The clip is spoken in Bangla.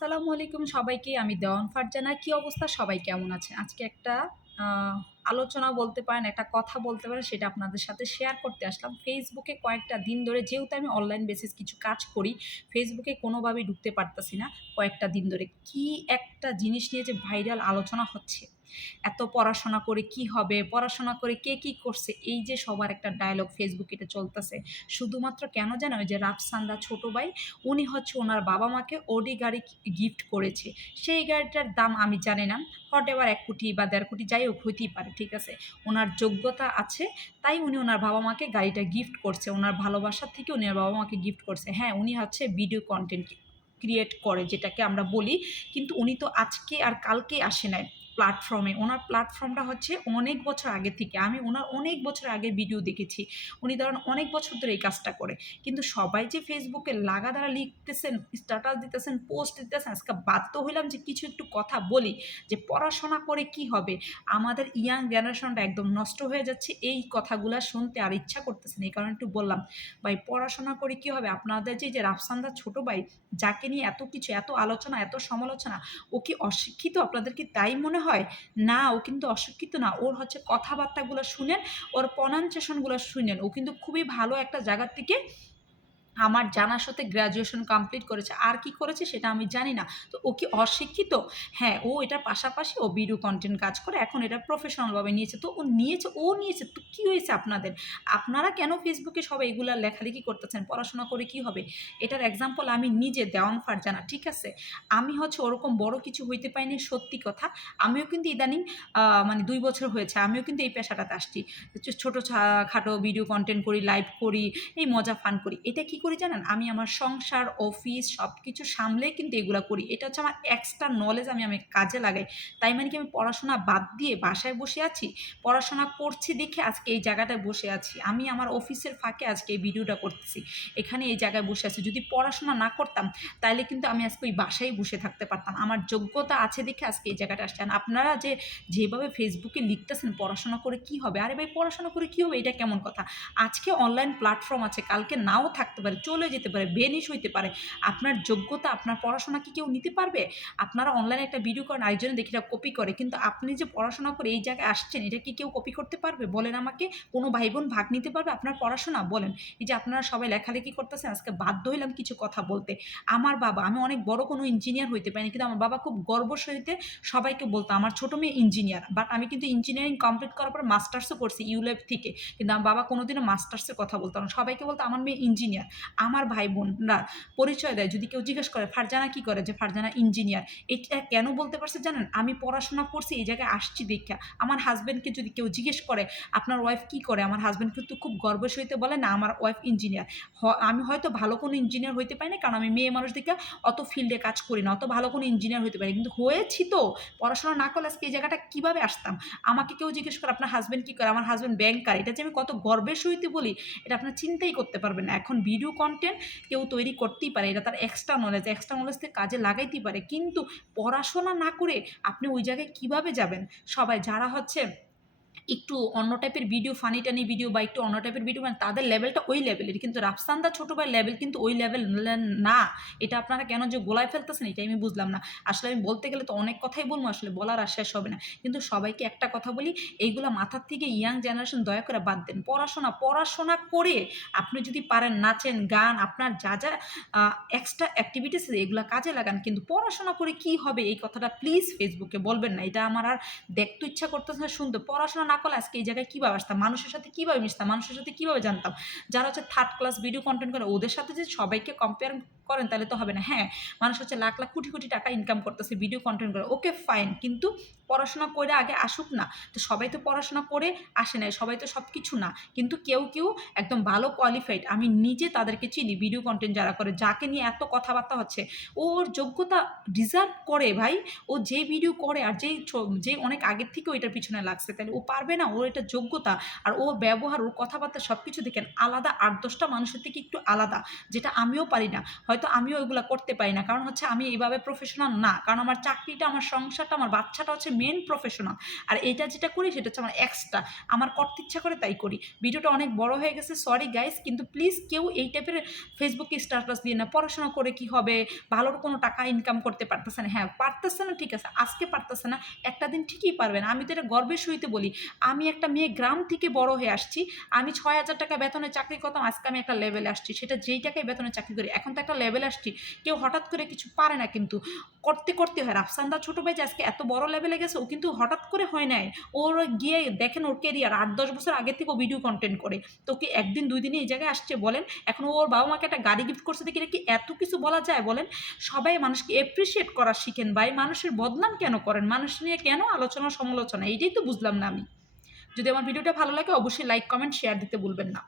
আসসালামু আলাইকুম সবাইকে। আমি দেওয়ান ফারজানা। কি অবস্থা? সবাই কেমন আছেন? আজকে একটা আ আলোচনা বলতে পারেন, একটা কথা বলতে পারেন, সেটা আপনাদের সাথে শেয়ার করতে আসলাম। ফেসবুকে কয়েকটা দিন ধরে যেহেতু আমি অনলাইন বেসিস কিছু কাজ করি, ফেসবুকে কোনোভাবেই ঢুকতে পারতাছি না কয়েকটা দিন ধরে। কি একটা জিনিস নিয়ে যে ভাইরাল আলোচনা হচ্ছে। এত পড়াশোনা করে কি হবে? পড়াশোনা করে কে কি করছে? এই যে সবার একটা ডায়ালগ ফেসবুকে এটা চলতেছে। শুধুমাত্র কেন জানো? ওই যে রাফসানদা ছোট ভাই, উনি হচ্ছে উনার বাবা-মাকে অডি গাড়ি গিফট করেছে। সেই গাড়িটার দাম আমি জানি না। হোয়াটএভার ১ কোটি বা ১.৫ কোটি যাই হোক হইতেই পারে। ঠিক আছে? উনার যোগ্যতা আছে, তাই উনি উনার বাবা-মাকে গাড়িটা গিফট করছে। উনার ভালোবাসা থেকে উনি ওর বাবা-মাকে গিফট করছে। হ্যাঁ, উনি হচ্ছে ভিডিও কনটেন্ট ক্রিয়েট করে যেটাকে আমরা বলি। কিন্তু উনি তো আজকে আর কালকে আসে নাই প্ল্যাটফর্মে। উনার প্ল্যাটফর্মটা হচ্ছে অনেক বছর আগে থেকে। আমি উনার অনেক বছর আগে ভিডিও দেখেছি। উনি ধরেন অনেক বছর ধরে এই কাজটা করে। কিন্তু সবাই যে ফেসবুকে লাগাতার লিখতেছেন, স্ট্যাটাস দিতেছেন, পোস্ট দিতেছেন, আজকে বাধ্য হইলাম যে কিছু একটু কথা বলি যে পড়াশোনা করে কি হবে? আমাদের ইয়াং জেনারেশনটা একদম নষ্ট হয়ে যাচ্ছে। এই কথাগুলা শুনতে আর ইচ্ছা করতেছে না। এই কারণে একটু বললাম, ভাই পড়াশোনা করে কি হবে? আপনাদের যে রাফসানদার ছোট ভাই, যাকে নিয়ে এত কিছু, এত আলোচনা, এত সমালোচনা, ও কি অশিক্ষিত? আপনাদের কি তাই মনে হয়? না, ও কিন্তু অশিক্ষিত না। ওর হচ্ছে কথাবার্তাগুলো শুনেন, ওর প্রনাউন্সিয়েশন গুলো শুনেন। ও কিন্তু খুবই ভালো একটা জায়গা থেকে আমার জানার সাথে গ্র্যাজুয়েশন কমপ্লিট করেছে। আর কি করেছে সেটা আমি জানি না। তো ও কি অশিক্ষিত? হ্যাঁ, ও এটার পাশাপাশি ও ভিডিও কনটেন্ট কাজ করে। এখন এটা প্রফেশনাল ভাবে নিয়েছে। তো ও নিয়েছে। তো কি হয়েছে আপনাদের? আপনারা কেন ফেসবুকে সবাই এগুলা লেখালেখি করতেছেন? পড়াশোনা করে কি হবে? এটার এক্সাম্পল আমি নিজে দেওয়ান ফারজানা। ঠিক আছে? আমি হচ্ছে ওরকম বড় কিছু হইতে পারিনি, সত্যি কথা। আমিও কিন্তু ইদানিং মানে ২ বছর হয়েছে। আমিও কিন্তু এই পেশাটাতে আসছি। ছোট খাটো ভিডিও কনটেন্ট করি, লাইভ করি, এই মজা ফান করি। এটা কি করি জানেন? আমি আমার সংসার, অফিস সবকিছু সামলেই কিন্তু এগুলা করি। এটা হচ্ছে আমার এক্সট্রা নলেজ, আমি কাজে লাগাই। তাই মানে কি আমি পড়াশোনা বাদ দিয়ে বাসায় বসে আছি? পড়াশোনা করছি দেখে আজকে এই জায়গাটায় বসে আছি। আমি আমার অফিসের ফাঁকে আজকে এই ভিডিওটা করতেছি। এখানে এই জায়গায় বসে আছি। যদি পড়াশোনা না করতাম, তাইলে কিন্তু আমি আজকে ওই বাসায় বসে থাকতে পারতাম। আমার যোগ্যতা আছে দেখে আজকে এই জায়গাটা আসছি। আর আপনারা যেভাবে ফেসবুকে লিখতেছেন পড়াশোনা করে কি হবে? আরে ভাই পড়াশোনা করে কি হবে? এটা কেমন কথা? আজকে অনলাইন প্ল্যাটফর্ম আছে, কালকে নাও থাকতে পারে, চলে যেতে পারে, বেনিশ হইতে পারে। আপনার যোগ্যতা, আপনার পড়াশোনা কি কেউ নিতে পারবে? আপনারা অনলাইনে একটা ভিডিও করেন, আরেকজনে দেখে এটা কপি করে। কিন্তু আপনি যে পড়াশোনা করে এই জায়গায় আসছেন, এটা কি কেউ কপি করতে পারবে? বলেন আমাকে। কোনো ভাই-বোন ভাগ নিতে পারবে আপনার পড়াশোনা? বলেন। এই যে আপনারা সবাই লেখালেখি করতেছেন, আজকে বাধ্য হইলাম কিছু কথা বলতে। আমার বাবা, আমি অনেক বড় কোনো ইঞ্জিনিয়ার হইতে পারিনি। কিন্তু আমার বাবা খুব গর্ব সহিতে সবাইকে বলতো, আমার ছোট মেয়ে ইঞ্জিনিয়ার। বাট আমি কিন্তু ইঞ্জিনিয়ারিং কমপ্লিট করার পর মাস্টার্সও করছি ইউল্যাব থেকে। কিন্তু আমার বাবা কোনোদিনও মাস্টার্সের কথা বলতো না। সবাইকে বলতো আমার মেয়ে ইঞ্জিনিয়ার। আমার ভাই-বোনরা পরিচয় দেয়। যদি কেউ জিজ্ঞেস করে, "ফারজানা কি করে?" যে, "ফারজানা ইঞ্জিনিয়ার।" এটা কেন বলতে পারছে জানেন? আমি পড়াশোনা করছি এই জায়গায় আসছি দেইখা। আমার হাসব্যান্ডকে যদি কেউ জিজ্ঞেস করে, "আপনার ওয়াইফ কি করে?" আমার হাসব্যান্ড কিন্তু খুব গর্বের সহিত বলে, "না, আমার ওয়াইফ ইঞ্জিনিয়ার।" আমি হয়তো ভালো কোনো ইঞ্জিনিয়ার হইতে পারি না, কারণ আমি মেয়ে মানুষ দেইখা অত ফিল্ডে কাজ করি না। অত ভালো কোনো ইঞ্জিনিয়ার হইতে পারি না। কিন্তু হয়েছি তো। পড়াশোনা না করলে আজকে এই জায়গাটা কিভাবে আসতাম? আমাকে কেউ জিজ্ঞেস করে, "আপনার হাসব্যান্ড কি করে?" আমার হাসব্যান্ড ব্যাংকার। এটা যে আমি কত গর্বের সহিত বলি, এটা আপনারা চিন্তাই করতে পারবেন না। এখন ভিডিও কনটেন্ট কেউ তৈরি করতেই পারে। এটা তার এক্সট্রা নলেজ। এক্সট্রা নলেজ থেকে কাজে লাগাইতেই পারে। কিন্তু পড়াশোনা না করে আপনি ওই জায়গায় কিভাবে যাবেন? সবাই যারা হচ্ছে একটু অন্য টাইপের ভিডিও, ফানি-টানি ভিডিও বা একটু অন্য টাইপের ভিডিও বানায়, তাদের লেভেলটা ওই লেভেলের। কিন্তু রাফসানদা ছোট ভাইয়ের লেভেল কিন্তু ওই লেভেল না। এটা আপনারা কেন যে গোলায় ফেলতেছেন, এটাই আমি বুঝলাম না। আসলে আমি বলতে গেলে তো অনেক কথাই বলবো, আসলে বলার আর শেষ হবে না। কিন্তু সবাইকে একটা কথা বলি, এইগুলা মাথার থেকে ইয়াং জেনারেশন দয়া করে বাদ দেন। পড়াশোনা করে আপনি যদি পারেন নাচেন, গান, আপনার যা আ এক্সট্রা এক্টিভিটিস এগুলা কাজে লাগান। কিন্তু পড়াশোনা করে কি হবে? এই কথাটা প্লিজ ফেসবুকে বলবেন না। এটা আমার আর দেখতে ইচ্ছা করতেছে না, শুনতে। পড়াশোনা না করলে আজকে এই জায়গায় কিভাবে আসতাম? মানুষের সাথে কিভাবে মিশতাম? মানুষের সাথে কিভাবে জানতাম? যারা হচ্ছে থার্ড ক্লাস ভিডিও কনটেন্ট করে, ওদের সাথে যে সবাইকে কম্পেয়ার করেন তাহলে তো হবে না। হ্যাঁ, মানুষ হচ্ছে লাখ, লাখ কোটি টাকা ইনকাম করতেছে ভিডিও কনটেন্ট করে। Okay fine. কিন্তু পড়াশোনা কইরা আগে আসুক না। তো সবাই তো পড়াশোনা করে আসে নাই। সবাই তো সবকিছু না। কিন্তু কেউ একদম ভালো কোয়ালিফাইড। আমি নিজে তাদেরকে চিনি ভিডিও কনটেন্ট যারা করে, যাকে নিয়ে এত কথাবার্তা হচ্ছে। ওর যোগ্যতা ডিজার্ভ করে ভাই। ও যে ভিডিও করে আর যে অনেক আগের থেকে এটার পিছনে লাগছে, তাহলে ও পারবে না? ওর এটা যোগ্যতা। আর ওর ব্যবহার, ওর কথাবার্তা সবকিছু দেখেন আলাদা, ৮-১০ টা মানুষের থেকে একটু আলাদা, যেটা আমিও পারি না। হয়তো আমিও এগুলা করতে পারি না, কারণ হচ্ছে আমি এইভাবে প্রফেশনাল না। কারণ আমার চাকরিটা, আমার সংসারটা, আমার বাচ্চাটা হচ্ছে মেন প্রফেশনাল। আর এইটা যেটা করি সেটা হচ্ছে আমার এক্সট্রা, আমার করতে ইচ্ছা করে তাই করি। ভিডিওটা অনেক বড় হয়ে গেছে, সরি গাইস, কিন্তু প্লিজ কেউ এই টাইপের ফেসবুকে স্ট্যাটাস দিয়ে না পড়াশোনা করে কি হবে, ভালোর কোনো টাকা ইনকাম করতে পারতেছে না। হ্যাঁ পারতেছে না, ঠিক আছে, আজকে পারতেছে না, একটা দিন ঠিকই পারবেন। আমি তো এটা গর্বের সহিত বলি, আমি একটা মেয়ে গ্রাম থেকে বড় হয়ে আসছি, আমি 6,000 টাকা বেতনে চাকরি করতাম, আজকে আমি একটা লেভেলে আসছি, সেটা যেই টাকায় বেতনে চাকরি করি, এখন তো একটা লেভেলে আসছি। কেউ হঠাৎ করে কিছু পারে না, কিন্তু করতে করতে হয়। রাফসান্দা ছোট ভাই যে আজকে এত বড় লেভেলে গেছে, ও কিন্তু হঠাৎ করে হয় নাই। ওর গিয়ে দেখেন ওর কেরিয়ার 8-10 বছর আগে থেকে ও ভিডিও কন্টেন্ট করে, তো কি একদিন 2 দিনে এই জায়গায় আসছে বলেন? এখন ওর বাবা মাকে একটা গাড়ি গিফট করছে দেখি, এটা কি এত কিছু বলা যায় বলেন? সবাই মানুষকে এপ্রিসিয়েট করা শিখেন ভাই, মানুষের বদনাম কেন করেন, মানুষ নিয়ে কেন আলোচনা সমালোচনা, এইটাই তো বুঝলাম না আমি। যদি আমার ভিডিওটা ভালো লাগে অবশ্যই লাইক কমেন্ট শেয়ার দিতে ভুলবেন না।